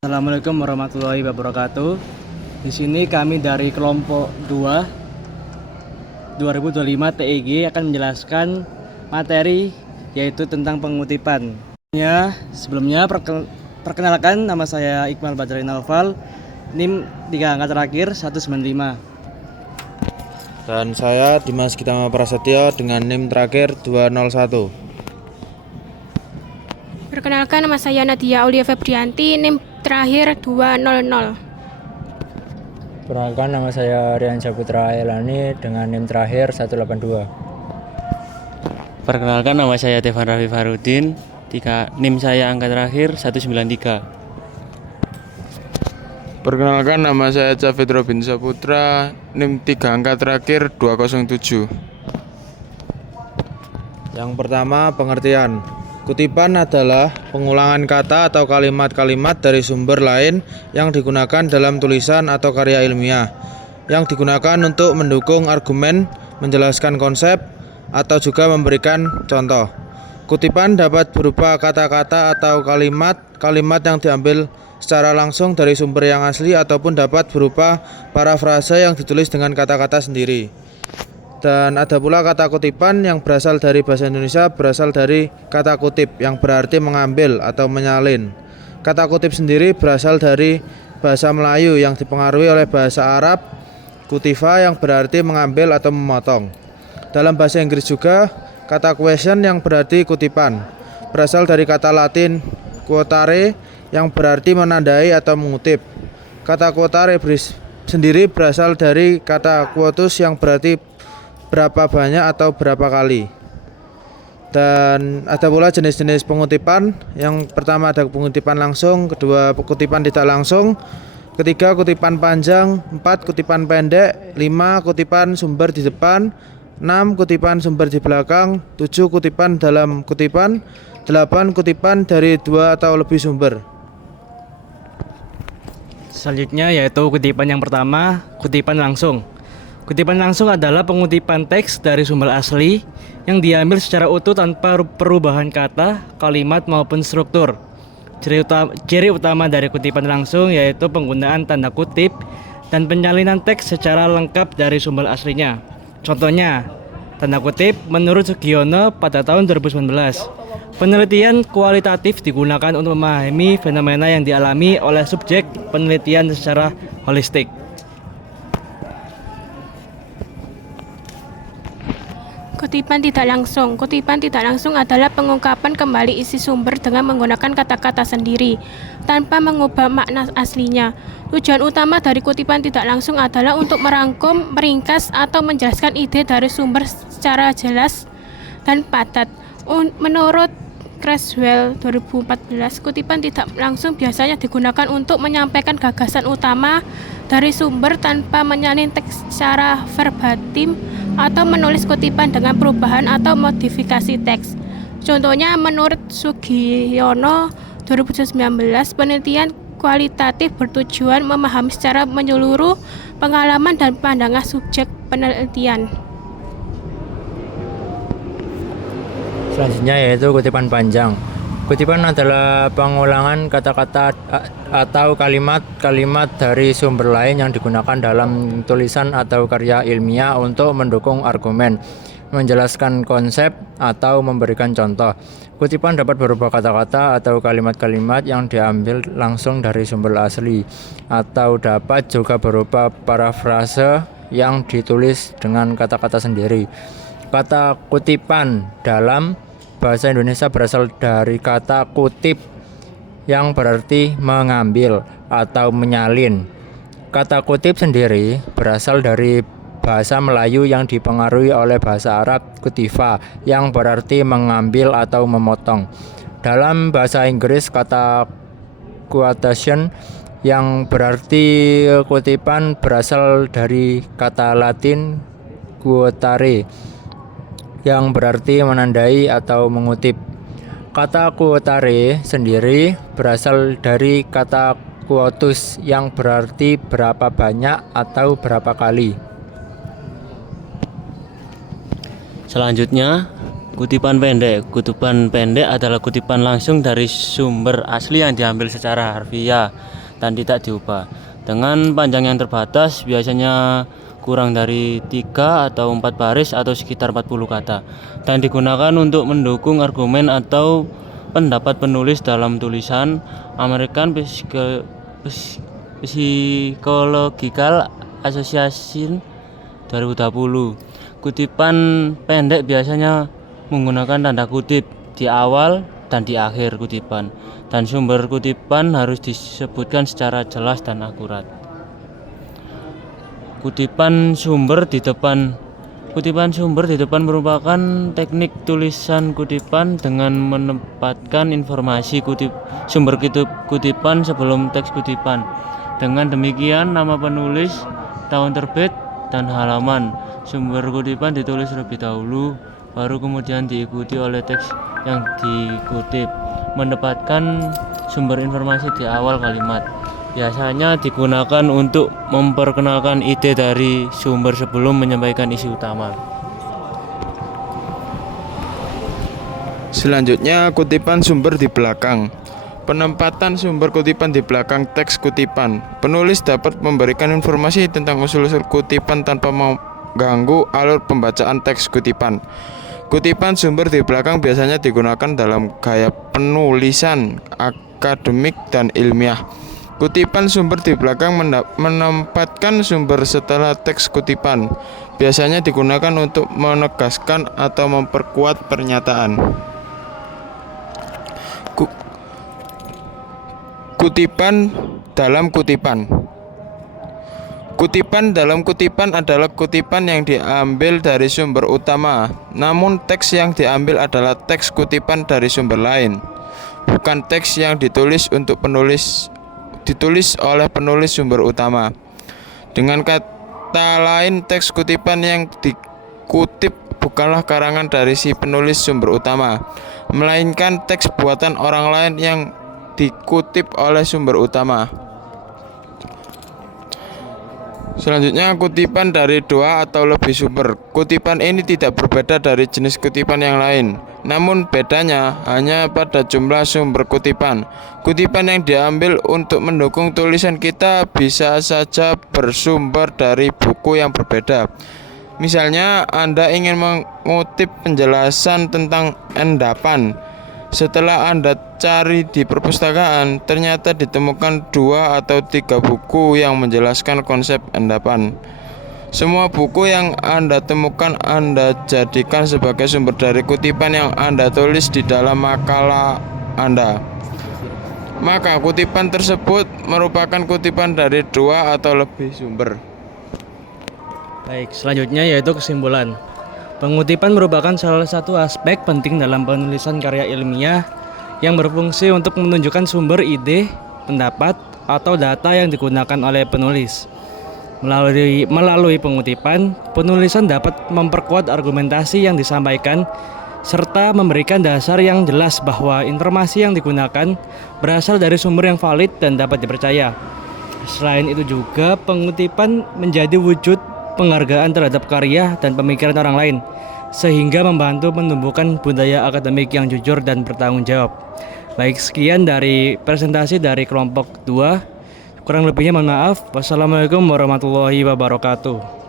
Assalamualaikum warahmatullahi wabarakatuh. Di sini kami dari kelompok 2 2025 TIG akan menjelaskan materi yaitu tentang pengutipan. Sebelumnya perkenalkan, nama saya Iqbal Badri Naufal, NIM 3 angka terakhir 195. Dan saya Dimas Gitama Prasetyo dengan NIM terakhir 201. Perkenalkan, nama saya Nadia Aulia Febrianti, NIM terakhir 200. Perkenalkan, nama saya Rian Saputra Elani dengan NIM terakhir 182. Perkenalkan, nama saya Devan Raffi Farudin, NIM saya angka terakhir 193. Perkenalkan, nama saya Cafid Robin Saputra, NIM 3 angka terakhir 207. Yang pertama, pengertian. Kutipan adalah pengulangan kata atau kalimat-kalimat dari sumber lain yang digunakan dalam tulisan atau karya ilmiah, yang digunakan untuk mendukung argumen, menjelaskan konsep, atau juga memberikan contoh. Kutipan dapat berupa kata-kata atau kalimat yang diambil secara langsung dari sumber yang asli, ataupun dapat berupa parafrase yang ditulis dengan kata-kata sendiri. Dan ada pula kata kutipan yang berasal dari bahasa Indonesia, berasal dari kata kutip yang berarti mengambil atau menyalin. Kata kutip sendiri berasal dari bahasa Melayu yang dipengaruhi oleh bahasa Arab, kutiva yang berarti mengambil atau memotong. Dalam bahasa Inggris juga, kata question yang berarti kutipan berasal dari kata Latin quotare yang berarti menandai atau mengutip. Kata quotare sendiri berasal dari kata quotus yang berarti berapa banyak atau berapa kali. Dan ada pula jenis-jenis pengutipan. Yang pertama ada pengutipan langsung, kedua kutipan tidak langsung, ketiga kutipan panjang, 4 kutipan pendek, 5 kutipan sumber di depan, 6 kutipan sumber di belakang, 7 kutipan dalam kutipan, 8 kutipan dari 2 atau lebih sumber. Selanjutnya yaitu kutipan yang pertama, kutipan langsung. Kutipan langsung adalah pengutipan teks dari sumber asli yang diambil secara utuh tanpa perubahan kata, kalimat maupun struktur. Ciri utama dari kutipan langsung yaitu penggunaan tanda kutip dan penyalinan teks secara lengkap dari sumber aslinya. Contohnya, tanda kutip menurut Sugiono pada tahun 2019. Penelitian kualitatif digunakan untuk memahami fenomena yang dialami oleh subjek penelitian secara holistik. Kutipan tidak langsung. Kutipan tidak langsung adalah pengungkapan kembali isi sumber dengan menggunakan kata-kata sendiri, tanpa mengubah makna aslinya. Tujuan utama dari kutipan tidak langsung adalah untuk merangkum, meringkas, atau menjelaskan ide dari sumber secara jelas dan padat. Menurut Creswell 2014, kutipan tidak langsung biasanya digunakan untuk menyampaikan gagasan utama dari sumber tanpa menyalin teks secara verbatim atau menulis kutipan dengan perubahan atau modifikasi teks. Contohnya, menurut Sugiono 2019, penelitian kualitatif bertujuan memahami secara menyeluruh pengalaman dan pandangan subjek penelitian. Selanjutnya yaitu kutipan panjang. Kutipan adalah pengulangan kata-kata atau kalimat-kalimat dari sumber lain yang digunakan dalam tulisan atau karya ilmiah untuk mendukung argumen, menjelaskan konsep, atau memberikan contoh. Kutipan dapat berupa kata-kata atau kalimat-kalimat yang diambil langsung dari sumber asli, atau dapat juga berupa parafrase yang ditulis dengan kata-kata sendiri. Kata kutipan dalam bahasa Indonesia berasal dari kata kutip yang berarti mengambil atau menyalin. Kata kutip sendiri berasal dari bahasa Melayu yang dipengaruhi oleh bahasa Arab kutiva yang berarti mengambil atau memotong. Dalam bahasa Inggris, kata quotation yang berarti kutipan berasal dari kata Latin quotare yang berarti menandai atau mengutip. Kata quotare sendiri berasal dari kata quotus yang berarti berapa banyak atau berapa kali. Selanjutnya, Kutipan pendek adalah kutipan langsung dari sumber asli yang diambil secara harfiah dan tidak diubah. Dengan panjang yang terbatas, biasanya kurang dari 3 atau 4 baris atau sekitar 40 kata, dan digunakan untuk mendukung argumen atau pendapat penulis dalam tulisan. American Psychological Association 2020. Kutipan pendek biasanya menggunakan tanda kutip di awal dan di akhir kutipan, dan sumber kutipan harus disebutkan secara jelas dan akurat. Kutipan sumber di depan merupakan teknik tulisan kutipan dengan menempatkan informasi sumber kutipan sebelum teks kutipan. Dengan demikian, nama penulis, tahun terbit, dan halaman sumber kutipan ditulis terlebih dahulu, baru kemudian diikuti oleh teks yang dikutip. Menempatkan sumber informasi di awal kalimat biasanya digunakan untuk memperkenalkan ide dari sumber sebelum menyampaikan isi utama. Selanjutnya, kutipan sumber di belakang. Penempatan sumber kutipan di belakang teks kutipan. Penulis dapat memberikan informasi tentang usul-usul kutipan tanpa mengganggu alur pembacaan teks kutipan. Kutipan sumber di belakang biasanya digunakan dalam gaya penulisan akademik dan ilmiah. Kutipan sumber di belakang menempatkan sumber setelah teks kutipan. Biasanya digunakan untuk menegaskan atau memperkuat pernyataan. Kutipan dalam kutipan. Kutipan dalam kutipan adalah kutipan yang diambil dari sumber utama, namun teks yang diambil adalah teks kutipan dari sumber lain, bukan teks yang ditulis oleh penulis sumber utama. Dengan kata lain, teks kutipan yang dikutip bukanlah karangan dari si penulis sumber utama, melainkan teks buatan orang lain yang dikutip oleh sumber utama. Selanjutnya, kutipan dari 2 atau lebih sumber. Kutipan ini tidak berbeda dari jenis kutipan yang lain, namun bedanya hanya pada jumlah sumber kutipan. Kutipan yang diambil untuk mendukung tulisan kita bisa saja bersumber dari buku yang berbeda. Misalnya, Anda ingin mengutip penjelasan tentang endapan. Setelah Anda cari di perpustakaan, ternyata ditemukan 2 atau 3 buku yang menjelaskan konsep endapan. Semua buku yang Anda temukan Anda jadikan sebagai sumber dari kutipan yang Anda tulis di dalam makalah Anda. Maka kutipan tersebut merupakan kutipan dari 2 atau lebih sumber. Baik, selanjutnya yaitu kesimpulan. Pengutipan merupakan salah satu aspek penting dalam penulisan karya ilmiah yang berfungsi untuk menunjukkan sumber ide, pendapat, atau data yang digunakan oleh penulis. Melalui pengutipan, penulisan dapat memperkuat argumentasi yang disampaikan serta memberikan dasar yang jelas bahwa informasi yang digunakan berasal dari sumber yang valid dan dapat dipercaya. Selain itu juga, pengutipan menjadi wujud penghargaan terhadap karya dan pemikiran orang lain, sehingga membantu menumbuhkan budaya akademik yang jujur dan bertanggung jawab. Baik, sekian dari presentasi dari kelompok 2. Kurang lebihnya mohon maaf. Wassalamualaikum warahmatullahi wabarakatuh.